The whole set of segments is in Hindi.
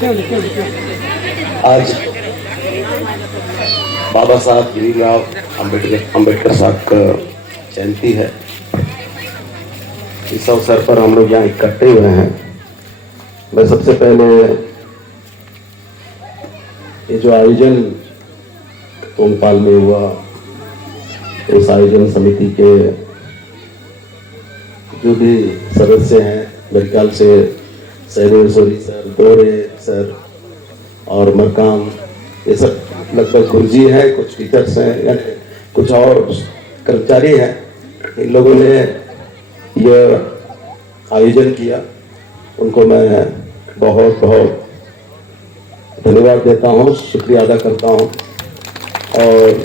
आज बाबा साहब भीमराव अंबेडकर साहब का जयंती है। इस अवसर पर हम लोग यहाँ इकट्ठे हुए हैं। मैं सबसे पहले ये जो आयोजन ओमपाल में हुआ, उस आयोजन समिति के जो भी सदस्य हैं, मेरे ख्याल से सोरी सर, दोरे सर और मरकाम, ये सब लगभग गुरुजी हैं, कुछ टीचर्स हैं, यानी कुछ और कर्मचारी हैं। इन लोगों ने यह आयोजन किया, उनको मैं बहुत बहुत धन्यवाद देता हूँ, शुक्रिया अदा करता हूँ। और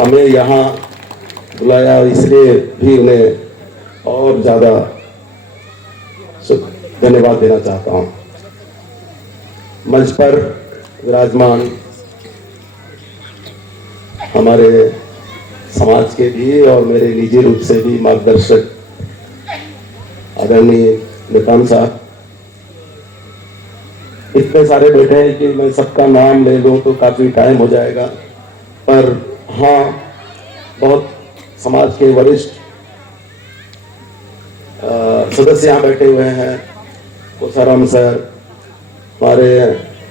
हमें यहाँ बुलाया इसलिए भी उन्हें और ज़्यादा धन्यवाद देना चाहता हूँ। मंच पर विराजमान हमारे समाज के भी और मेरे निजी रूप से भी मार्गदर्शक आदरणीय निपान साहब, इतने सारे बैठे हैं कि मैं सबका नाम ले लूँ तो काफ़ी टाइम हो जाएगा। पर हाँ, बहुत समाज के वरिष्ठ सदस्य यहाँ बैठे हुए हैं। कोसाराम सर, हमारे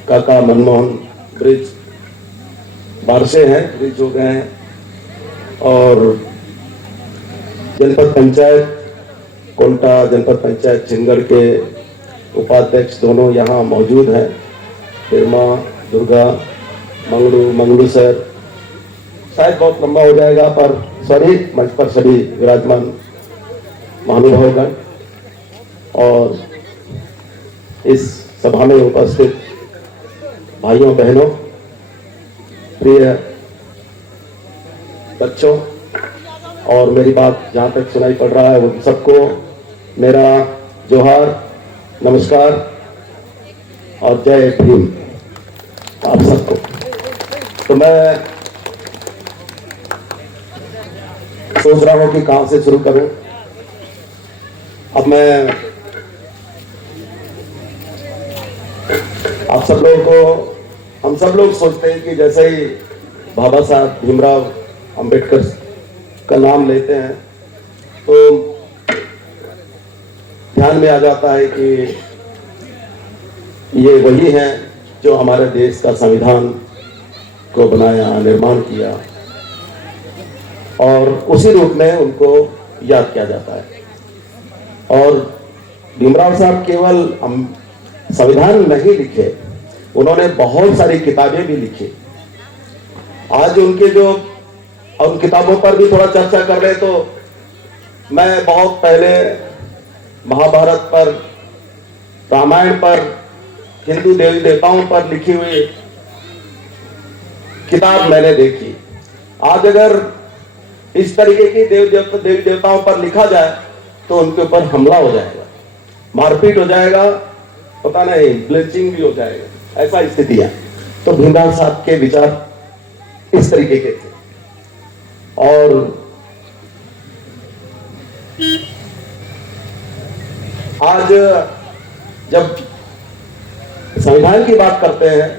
काका मनमोहन ब्रिज बारसे हैं, ब्रिज हो गए हैं, और जनपद पंचायत कोंटा, जनपद पंचायत चिंगड़ के उपाध्यक्ष दोनों यहाँ मौजूद हैं। फिरमा, दुर्गा, मंगलू सर, शायद बहुत लंबा हो जाएगा पर सॉरी, मंच पर सभी विराजमान महानुभावगण और इस सभा में उपस्थित भाइयों बहनों, प्रिय बच्चों, और मेरी बात जहाँ तक सुनाई पड़ रहा है वो सबको मेरा जोहार, नमस्कार और जय भीम आप सबको। तो मैं सोच रहा हूँ कि कहाँ से शुरू करूँ। अब मैं आप सब लोगों को, हम सब लोग सोचते हैं कि जैसे ही बाबा साहब भीमराव अंबेडकर का नाम लेते हैं तो ध्यान में आ जाता है कि ये वही हैं जो हमारे देश का संविधान को बनाया, निर्माण किया, और उसी रूप में उनको याद किया जाता है। और भीमराव साहब केवल संविधान नहीं लिखे, उन्होंने बहुत सारी किताबें भी लिखी। आज उनके जो उन किताबों पर भी थोड़ा चर्चा कर रहे तो मैं बहुत पहले महाभारत पर, रामायण पर, हिंदू देवी देवताओं पर लिखी हुई किताब मैंने देखी। आज अगर इस तरीके की देवी देवताओं पर लिखा जाए तो उनके ऊपर हमला हो जाएगा, मारपीट हो जाएगा, पता नहीं ब्लीचिंग भी हो जाएगा, ऐसा स्थिति है। तो भीमराव साहब के विचार इस तरीके के थे। और आज जब संविधान की बात करते हैं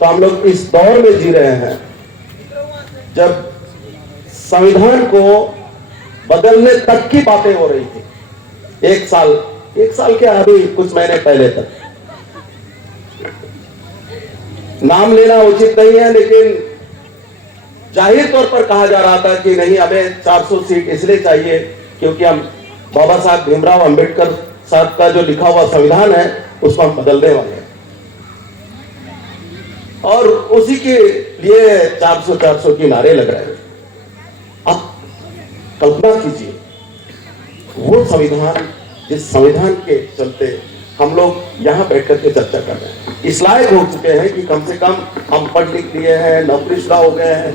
तो हम लोग इस दौर में जी रहे हैं जब संविधान को बदलने तक की बातें हो रही थी। एक साल के अभी कुछ महीने पहले तक, नाम लेना उचित नहीं है, लेकिन जाहिर तौर पर कहा जा रहा था कि नहीं, हमें 400 सीट इसलिए चाहिए क्योंकि हम बाबा साहब भीमराव अंबेडकर साहब का जो लिखा हुआ संविधान है उसको हम बदलने वाले हैं, और उसी के लिए 400 की नारे लग रहे हैं। अब कल्पना कीजिए वो संविधान, जिस संविधान के चलते हम लोग यहाँ बैठ करके चर्चा कर रहे हैं, इस लायक हो चुके हैं कि कम से कम हम पढ़ लिख लिए हैं, नौकरीशुदा हो गए हैं,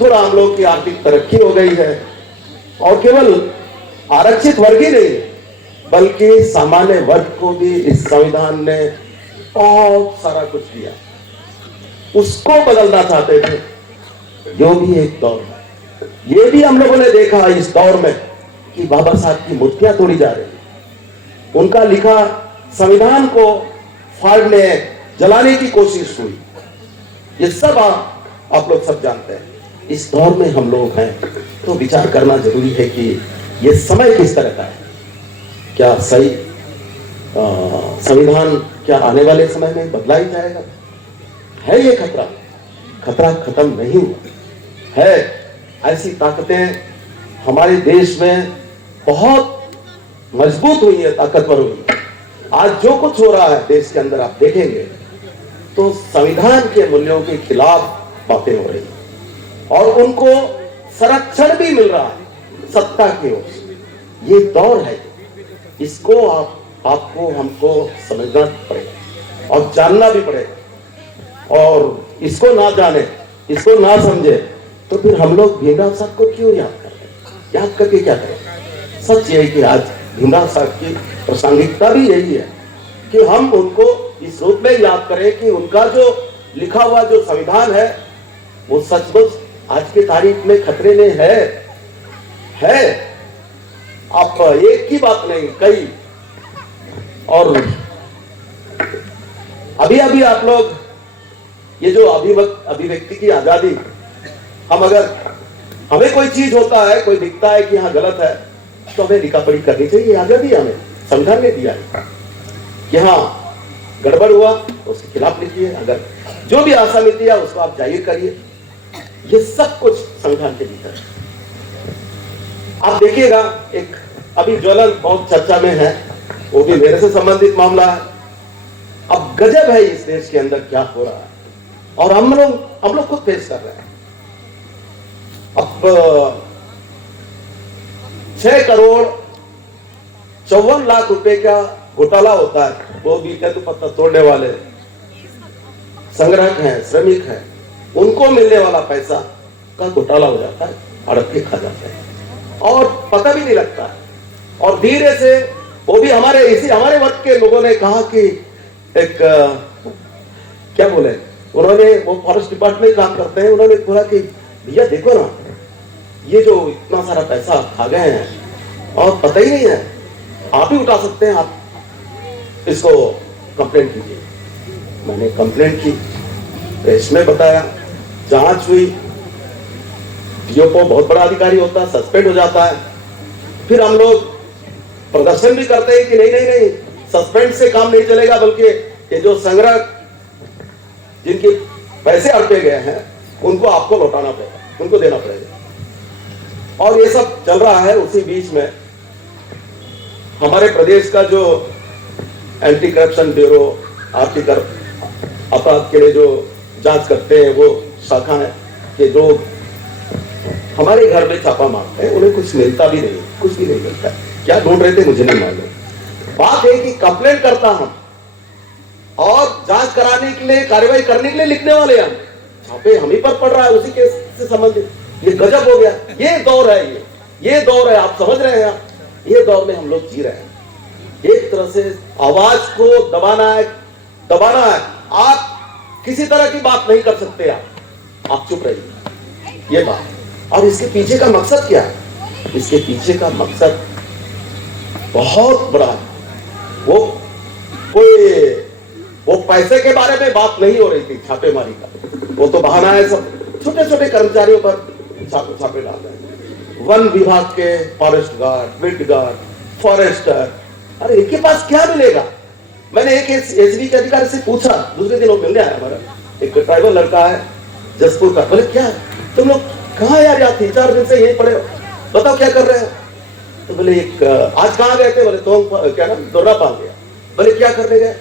थोड़ा हम लोग की आर्थिक तरक्की हो गई है, और केवल आरक्षित वर्ग ही नहीं बल्कि सामान्य वर्ग को भी इस संविधान ने बहुत सारा कुछ दिया, उसको बदलना चाहते थे। जो भी एक दौर है, ये भी हम लोगों ने देखा इस दौर में कि बाबा साहब की मूर्तियां तोड़ी जा रही, उनका लिखा संविधान को फाड़ने, जलाने की कोशिश हुई। ये सब आप लोग सब जानते हैं। इस दौर में हम लोग हैं तो विचार करना जरूरी है कि ये समय किस तरह का है। क्या सही संविधान क्या आने वाले समय में बदला ही जाएगा? है ये खतरा? खतरा खत्म नहीं हुआ है। ऐसी ताकतें हमारे देश में बहुत मजबूत हुई है, ताकतवर हुई है। आज जो कुछ हो रहा है देश के अंदर आप देखेंगे तो संविधान के मूल्यों के खिलाफ बातें हो रही हैं और उनको संरक्षण भी मिल रहा है सत्ता की ओर से। ये दौर है, इसको आपको हमको समझना पड़ेगा और जानना भी पड़ेगा। और इसको ना जाने, इसको ना समझे तो फिर हम लोग भीमराव साहब को क्यों याद करते हैं? याद करके क्या करें? सच ये है कि आज भीमराव साहब की प्रासंगिकता भी यही है कि हम उनको इस रूप में याद करें कि उनका जो लिखा हुआ जो संविधान है वो सचमुच आज की तारीख में खतरे में है। आप एक की बात नहीं, कई। और अभी अभी आप लोग ये जो अभिव्यक्ति की आजादी, हमें कोई चीज होता है, कोई दिखता है कि हाँ गलत है तो हमें लिखापढ़ी करनी चाहिए। आजादी हमें संविधान ने दिया है कि हाँ गड़बड़ हुआ तो उसके खिलाफ लिखिए, अगर जो भी असहमति है उसको आप जाहिर करिए। ये सब कुछ संविधान के भीतर है। आप देखिएगा, एक अभी ज्वलन बहुत चर्चा में है, वो भी मेरे से संबंधित मामला है। अब गजब है इस देश के अंदर क्या हो रहा है और हम लोग खुद फेस कर रहे हैं। अब 6 करोड़ 54 लाख रुपए का घोटाला होता है, वो भी क्या तो पत्ता तोड़ने वाले संग्राहक हैं, श्रमिक हैं, उनको मिलने वाला पैसा का घोटाला हो जाता है, हड़प के खा जाते हैं और पता भी नहीं लगता है। और धीरे से वो भी हमारे वक्त के लोगों ने कहा कि एक क्या बोले, उन्होंने, वो फॉरेस्ट डिपार्टमेंट काम करते हैं, उन्होंने बोला कि भैया देखो ना, ये जो इतना सारा पैसा खा गए हैं और पता ही नहीं है, आप ही उठा सकते हैं, आप इसको कंप्लेंट कीजिए। मैंने कंप्लेंट की, प्रेस में बताया, जांच हुई, डीओपो बहुत बड़ा अधिकारी होता है, सस्पेंड हो जाता है। फिर हम लोग प्रदर्शन भी करते हैं कि नहीं, सस्पेंड से काम नहीं चलेगा, बल्कि ये जो संग्रह जिनके पैसे हड़पे गए हैं उनको आपको लौटाना पड़ेगा, उनको देना पड़ेगा। और ये सब चल रहा है। उसी बीच में हमारे प्रदेश का जो एंटी करप्शन ब्यूरो, आर्थिक अपराध के लिए जो जांच करते हैं, वो शाखा है कि जो हमारे घर में छापा मारते हैं, उन्हें कुछ मिलता भी नहीं, कुछ भी नहीं मिलता। क्या ढूंढ रहे थे मुझे नहीं मालूम। बात है कि कंप्लेंट करता हम और जांच कराने के लिए, कार्रवाई करने के लिए लिखने वाले हम, छापे हम ही पर पड़ रहा है उसी केस से संबंधित। ये गजब हो गया। ये दौर है, ये दौर है, आप समझ रहे हैं? आप ये दौर में हम लोग जी रहे हैं। एक तरह से आवाज को दबाना है। आप किसी तरह की बात नहीं कर सकते, आप चुप रहिए, ये बात। और इसके पीछे का मकसद क्या है? इसके पीछे का मकसद बहुत बड़ा है। वो पैसे के बारे में बात नहीं हो रही थी छापेमारी का, वो तो बहाना है। सब छोटे छोटे कर्मचारियों पर छापे डाल रहे हैं। वन विभाग के forest guard, mid guard, forester, अरे इनके पास क्या मिलेगा? मैंने एक एसबी के अधिकारी से पूछा, दूसरे दिन वो मिलने आया, हमारा एक ट्राइबल लड़का है जसपुर का। बोले क्या तुम लोग कहाँ यार, 3-4 दिन से यहीं पड़े हो, बताओ क्या कर रहे हो? तो बोले एक आज कहाँ गए थे? बोले तो क्या नाम, दोरना पाल गया। बोले क्या करने गए?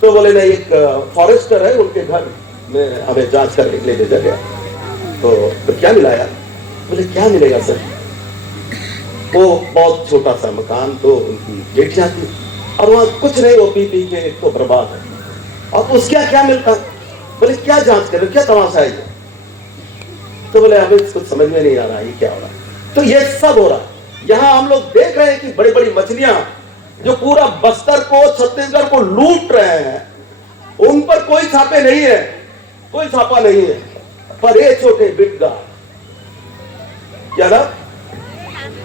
तो बोले नहीं, एक फॉरेस्टर है, उनके घर में हमें जांच करने के लिए भेजा गया। तो क्या मिला यार? बोले क्या मिलेगा सर, वो बहुत छोटा सा मकान, तो उनकी बेटियां थी और वहां कुछ नहीं, वो पी के तो बर्बाद है। और उसका क्या मिलता? बोले क्या जांच कर रहे हो, क्या तमाशा है ये? तो बोले हमें कुछ समझ में नहीं आ रहा है ये क्या हो रहा है। तो ये सब हो रहा है। यहां हम लोग देख रहे हैं कि बड़ी बड़ी मछलियां जो पूरा बस्तर को, छत्तीसगढ़ को लूट रहे हैं, उन पर कोई छापे नहीं है, कोई छापा नहीं है। पर ये छोटे बिटगा, क्या ना,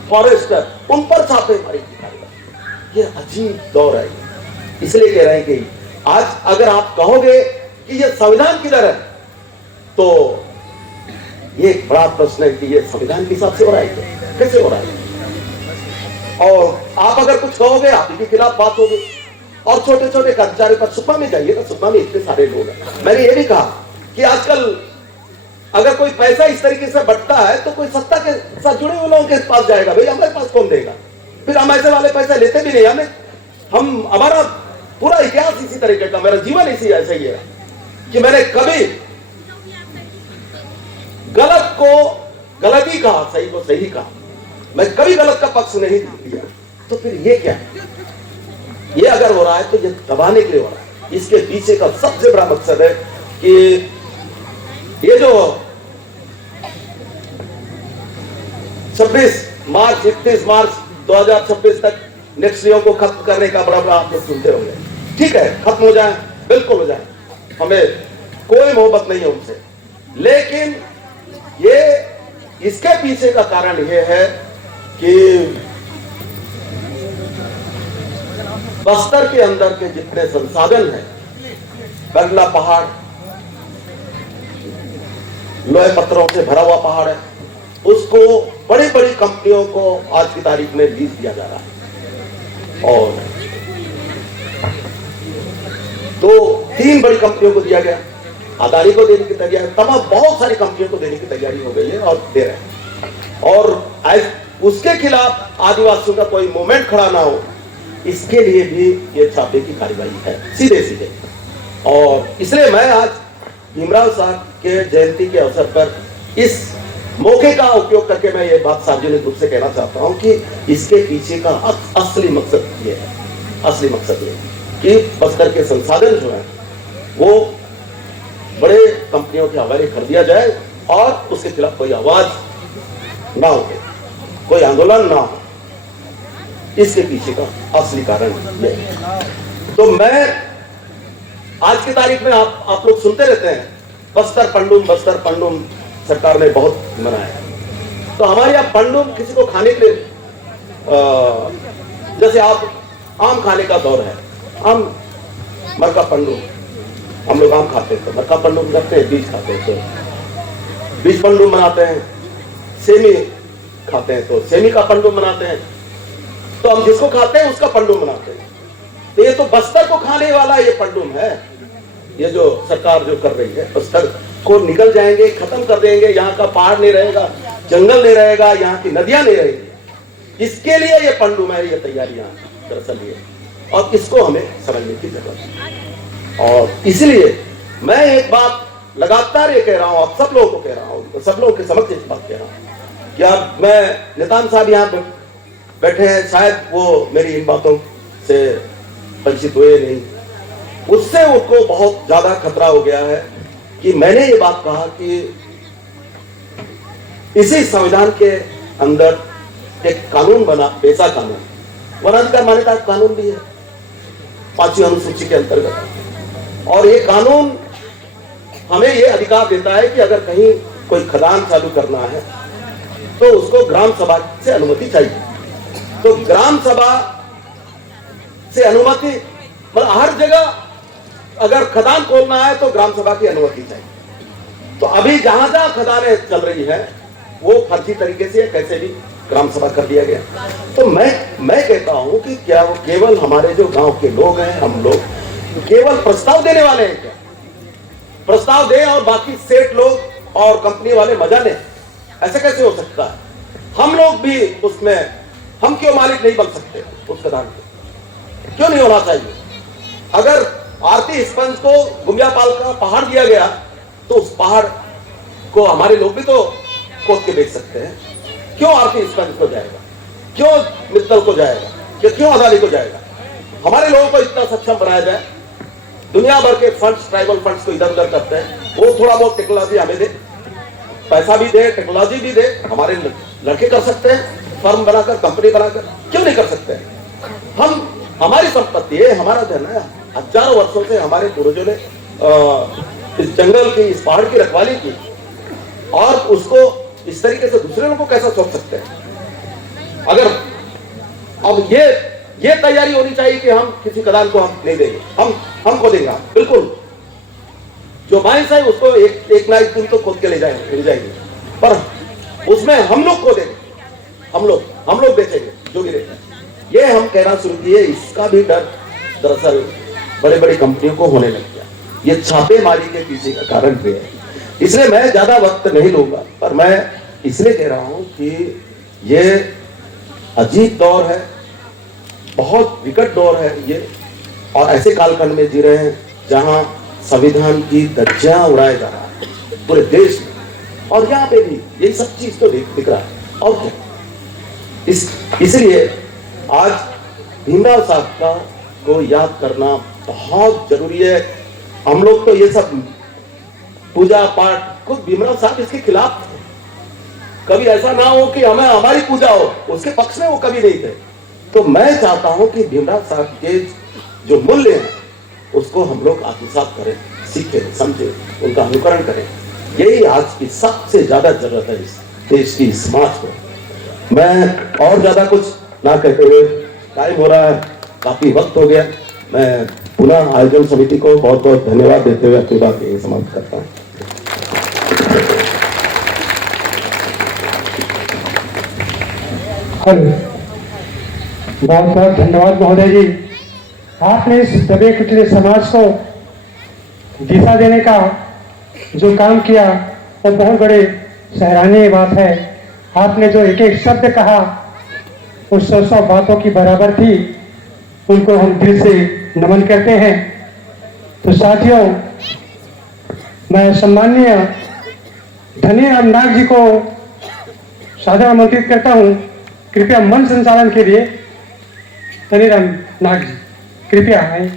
फॉरेस्टर, उन पर छापे मारी। ये अजीब दौर है। इसलिए कह रहे हैं कि आज अगर आप कहोगे कि ये संविधान किधर है, तो ये एक बड़ा प्रश्न है कि ये संविधान के हिसाब से हो रहा है, कैसे हो रहा है। और आप अगर कुछ कहोगे, आप के खिलाफ बात होगी। और छोटे छोटे कर्मचारी पर सुपा में जाइए ना, सुपा में इतने सारे लोग हैं। मैंने ये भी कहा कि आजकल अगर कोई पैसा इस तरीके से बंटता है तो कोई सत्ता के साथ जुड़े हुए लोगों के पास जाएगा, भाई हमारे पास कौन देगा। फिर हम ऐसे वाले पैसे लेते भी नहीं। हम हमारा पूरा इतिहास इसी तरीके का, मेरा जीवन इसी ऐसे ही है कि मैंने कभी गलत को गलत ही कहा, सही को सही कहा। मैं कभी गलत का पक्ष नहीं दिया। तो फिर ये क्या है? ये अगर हो रहा है तो ये दबाने के लिए हो रहा है। इसके पीछे का सबसे बड़ा मकसद है कि ये जो 26 मार्च 31 मार्च 2026 तक नेक्सियों को खत्म करने का बड़ा बड़ा आप लोग सुनते होंगे। ठीक है, खत्म हो जाए, बिल्कुल हो जाए, हमें कोई मोहब्बत नहीं है उनसे। लेकिन ये इसके पीछे का कारण ये है कि बस्तर के अंदर के जितने संसाधन हैं, बरला पहाड़ लोहे पत्थरों से भरा हुआ पहाड़ है, उसको बड़ी बड़ी कंपनियों को आज की तारीख में लीज दिया जा रहा है। और तो 3 बड़ी कंपनियों को दिया गया, अदानी को देने की तैयारी, तमाम बहुत सारी कंपनियों को देने की तैयारी हो गई है और दे रहे हैं। और उसके खिलाफ आदिवासियों का कोई मूवमेंट खड़ा ना हो, इसके लिए भी ये छापे की कार्रवाई है, सीधे सीधे। और इसलिए मैं आज भीमराव साहब के जयंती के अवसर पर इस मौके का उपयोग करके मैं ये बात सार्वजनिक रूप से कहना चाहता हूं कि इसके पीछे का असली मकसद ये है, असली मकसद ये कि बस्तर के संसाधन जो है वो बड़े कंपनियों के हवाले कर दिया जाए और उसके खिलाफ कोई आवाज ना हो, कोई आंदोलन ना हो। इसके पीछे का असली कारण ये है। तो मैं आज की तारीख में आप लोग सुनते रहते हैं बस्तर पंडुम सरकार ने बहुत मनाया। तो हमारे यहाँ पंडुम किसी को खाने के लिए, जैसे आप आम खाने का दौर है, आम मरका पंडुम, हम लोग आम खाते हैं तो मरका पंडुम करते हैं, बीज खाते हैं तो बीज पंडुम बनाते हैं, सेमी खाते हैं तो सेमी का पंडुम बनाते हैं। तो हम जिसको खाते हैं उसका पंडुम बनाते हैं। तो ये तो बस्तर को खाने वाला ये पंडुम है। ये जो सरकार जो कर रही है, बस्तर को निकल जाएंगे, खत्म कर देंगे, यहाँ का पहाड़ नहीं रहेगा, जंगल नहीं रहेगा, यहाँ की नदियां नहीं रहेगी। इसके लिए ये पंडुम है, ये तैयारियां दरअसल ये, और इसको हमें समझने की जरूरत है। और इसलिए मैं एक बात लगातार ये कह रहा हूँ, आप सब लोगों को कह रहा हूँ, सब लोगों के समक्ष इस बात कह रहा हूँ कि अब मैं नितान साहब यहाँ बैठे हैं, शायद वो मेरी इन बातों से परिचित हुए नहीं, उससे उनको बहुत ज्यादा खतरा हो गया है कि मैंने ये बात कहा कि इसी संविधान के अंदर एक कानून बना, पेशा कानून, वनाधिकार मान्यता कानून भी है 5वीं अनुसूची के अंतर्गत। और ये कानून हमें ये अधिकार देता है कि अगर कहीं कोई खदान चालू करना है तो उसको ग्राम सभा से अनुमति चाहिए। तो ग्राम सभा से अनुमति, मतलब हर जगह अगर खदान खोलना है तो ग्राम सभा की अनुमति चाहिए। तो अभी जहां जहां खदानें चल रही है वो फर्जी तरीके से कैसे भी ग्राम सभा कर दिया गया। तो मैं कहता हूं कि क्या वो केवल हमारे जो गांव के लोग हैं, हम लोग केवल प्रस्ताव देने वाले हैं क्या? प्रस्ताव दें और बाकी सेठ लोग और कंपनी वाले मजा लें, ऐसे कैसे हो सकता है? हम लोग भी उसमें, हम क्यों मालिक नहीं बन सकते उस खदान के? क्यों नहीं होना चाहिए? अगर आरती स्पंज को गुमियापाल का पहाड़ दिया गया तो उस पहाड़ को हमारे लोग भी तो खोद के बेच सकते हैं। क्यों आरती स्पंज को जाएगा? क्यों मित्तल को जाएगा? क्यों अदानी को जाएगा? हमारे लोगों को इतना सक्षम बनाया जाए। दुनिया भर के फंड्स, ट्राइबल फंड्स को इधर उधर करते हैं, वो थोड़ा बहुत टेक्नोलॉजी हमें दे, पैसा भी दे, टेक्नोलॉजी भी दे। हमारे लड़के कर सकते हैं, फर्म बनाकर, कंपनी बनाकर, क्यों नहीं कर सकते? हमारी संपत्ति है, हमारा धन है। हजारों वर्षों से हमारे पूर्वजों ने इस जंगल की, इस पहाड़ की रखवाली की, और उसको इस तरीके से दूसरे लोगों को कैसा सोच सकते हैं? अगर अब ये ये तैयारी होनी चाहिए कि हम किसी कदान को हम नहीं देंगे, हमको देंगे, बिल्कुल। जो माइंस है उसको एक ना एक दिन तो खोद के ले जाएंगे, पर उसमें हम लोग को देंगे, हम लोग बेचेंगे जो भी रहता है। ये हम कहना शुरू किए, इसका भी डर दरअसल बड़े बड़ी कंपनियों को होने लग गया। ये छापेमारी के पीछे का कारण भी है। इसलिए मैं ज्यादा वक्त नहीं लूंगा, पर मैं इसलिए कह रहा हूं कि ये अजीब दौर है, बहुत विकट दौर है ये, और ऐसे कालखंड में जी रहे हैं जहां संविधान की धज्जियां उड़ाया जा रहा है पूरे देश में, और यहाँ पे भी ये सब चीज तो दिख रहा है। और क्या, इसलिए आज भीमराव साहब का को याद करना बहुत जरूरी है। हम लोग तो ये सब पूजा पाठ, खुद भीमराव साहब इसके खिलाफ थे। कभी ऐसा ना हो कि हमें हमारी पूजा हो, उसके पक्ष में वो कभी नहीं थे। तो मैं चाहता हूं कि भीमराव साहब के जो मूल्य हैं उसको हम लोग आत्मसात करें, सीखें, समझें, उनका अनुकरण करें। यही आज की सबसे ज्यादा जरूरत है इस देश की, इस समाज को। मैं और ज्यादा कुछ ना कहते हुए, टाइम हो रहा है, काफी वक्त हो गया, मैं पुनः आयोजन समिति को बहुत बहुत धन्यवाद देते हुए अपनी बात यही समाप्त करता हूँ। बहुत बहुत धन्यवाद महोदय जी। आपने इस दबे कुचले समाज को दिशा देने का जो काम किया वो बहुत बड़े सराहनीय बात है। आपने जो एक एक शब्द कहा उस 100 बातों की बराबर थी, उनको हम दिल से नमन करते हैं। तो साथियों, मैं सम्माननीय धनीराम नाग जी को सादर आमंत्रित करता हूं। कृपया मंच संचालन के लिए धनीराम नाग जी कृपया आए।